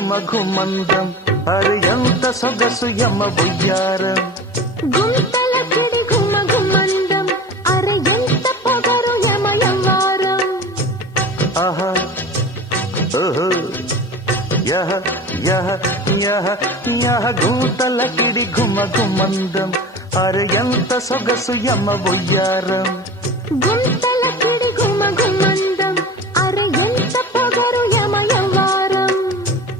ఘుమ ఘుమందం అరే ఎంత సొగసు యమ బుయ్యారం గుంతల కిడి ఘుమ ఘుమందం అరే ఎంత పొగరు యమ యవ్వారం ఆహా ఓహో యహ యహ యహ యహ గుంతల కిడి ఘుమ ఘుమందం అరే ఎంత సొగసు యమ బుయ్యారం గుంతల కిడి ఘుమ ఘుమందం అరే ఎంత పొగరు యమ యవ్వారం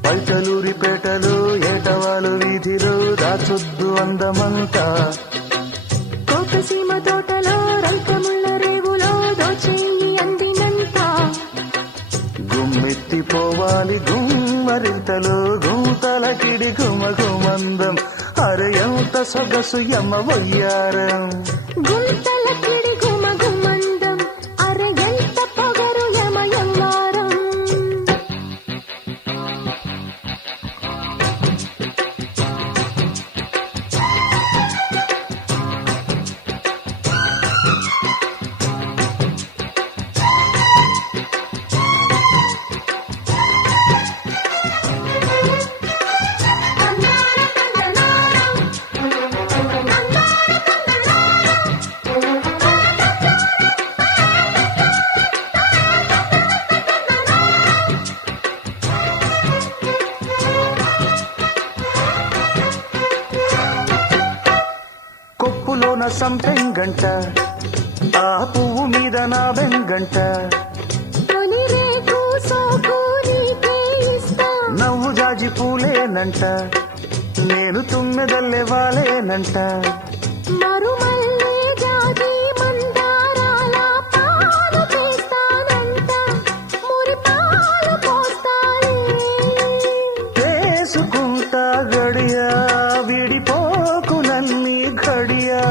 పల్టలూరి పేటలు ఏటవాలు వీధిలో దాచొద్దు అందమంతా కోకసీమ తోటలో రంకముళ్ళ రేవులో దోచేయి అందినంత గుమ్మెత్తిపోవాలి గుమ్మరింతలో గుంతల కిడి ఘుమ ఘుమందం అరే ఎంత సొగసు యమ వయ్యారం గుంతల కిడి ఘుమ ఘుమందం అరే ఎంత పొగరు యమ యవ్వారం కొప్పులోన సంపెంగంట ఆ పువ్వు మీద నా బెంగంట తొలి రేకు సోకు నీకే ఇస్తా నవ్వు జాజి పూలేనంట నేను తుమ్మెదల్లే వాలేనంట మరుమల్లె జాజి మందారాల పాలు చేస్తానంట మురి పాలు పోస్తానే చేసుకుంటా గడియా విడిపోకు నన్ని ఘడియా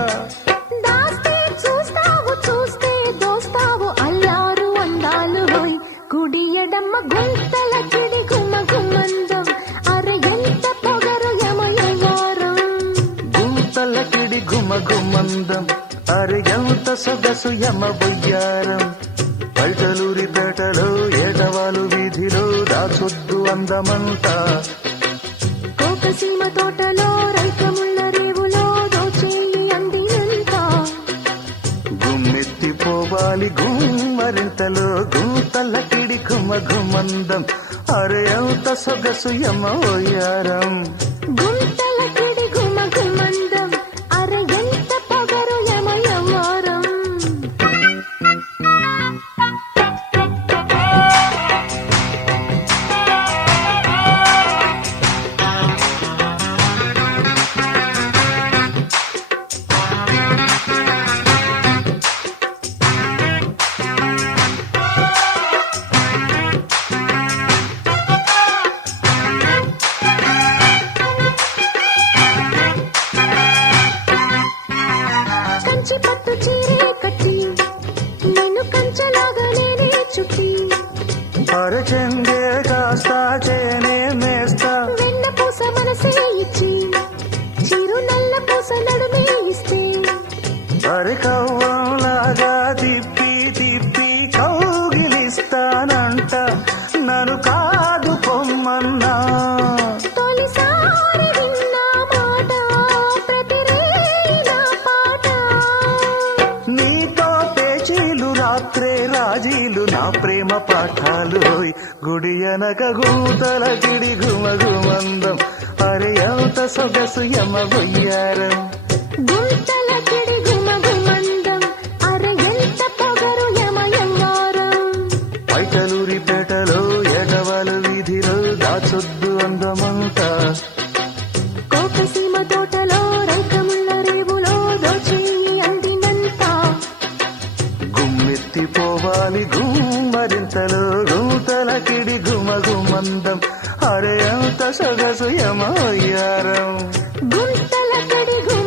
దాస్తే చూస్తావు చూస్తే దోస్తావు అల్లారు అందాలు హోయ్ కుడియడమ్మ గుంతల కిడి ఘుమ ఘుమందం అరే ఎంత పొగరు యమ యవ్వారం గుంతల కిడి ఘుమ ఘుమందం అరే ఎంత సొగసు యమ బొయ్యారం పల్టలూరి పేటలో ఏటవాలు వీధిలో దాచొద్దు అందమంతా కోకసీమ తోటలో రైకముళ్ళ రేవులో దోచేయి అందినంత గుమ్మెత్తిపోవాలి గుమ్మరింతలో గుంతల కిడి ఘుమ ఘుమందం అరే ఎంత సొగసు యమ వయ్యారం గుంతల కిడి ఘుమ ఘుమందం అరే ఎంత పొగరు యమ యవ్వారం కంచి పట్టు చీరే కట్టి నేను కంచలాగా నేనే చుట్టి అరే చెంగే కాస్తా చేనే మేస్తా వెన్న పూస మనసే ఇచ్చి చిరు నల్ల పూస నడుమే ఇస్తే అరే కవ్వంలాగా తిప్పి తిప్పి కౌగిలిస్తానంట నన్ను కాదు పొమ్మన్నా తొలిసారి విన్న మాట ప్రతిరేయి నా పాట నీతో పేచీలు రాత్రే రాజీలు నా ప్రేమ పాఠాలు గుడి అనక గూతల గిడి ఘుమ ఘుమందం అరే ఎంత సొగసు యమ బొయ్యారం గుంతల కిడి ఘుమ ఘుమందం అరే ఎంత పొగరు యమ యవ్వారం పైటలూరి పేటలో ఏటవాలు వీధిలో దాచొద్దు అందమంతా కోకసీమ తోటలో రైకముళ్ళ రేవులో దోచేయి అందినంత గుమ్మెత్తిపోవాలి గుమ్మరింతలో గుంతల కిడి ఘుమ ఘుమందం అరే ఎంత సొగసు యమ వయ్యారం గుంతల కిడి ఘుమ